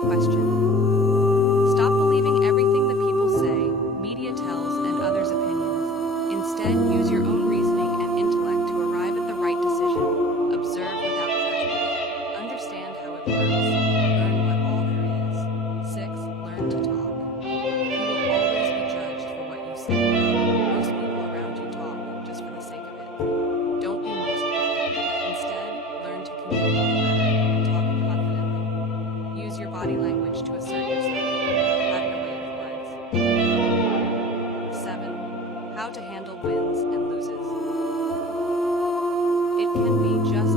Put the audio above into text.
to question. Stop believing everything that people say, media tells, and others' opinions. Instead, use your own reasoning and intellect to arrive at the right decision. Observe without judgment. Understand how it works. Learn what all there is. 6. Learn to talk. You will always be judged for what you say. Most people around you talk just for the sake of it. Don't be most people. Instead, learn to communicate better and talk confidently. Use your body language to assert yourself. Have your way with words. 7. How to handle wins and loses. It can be just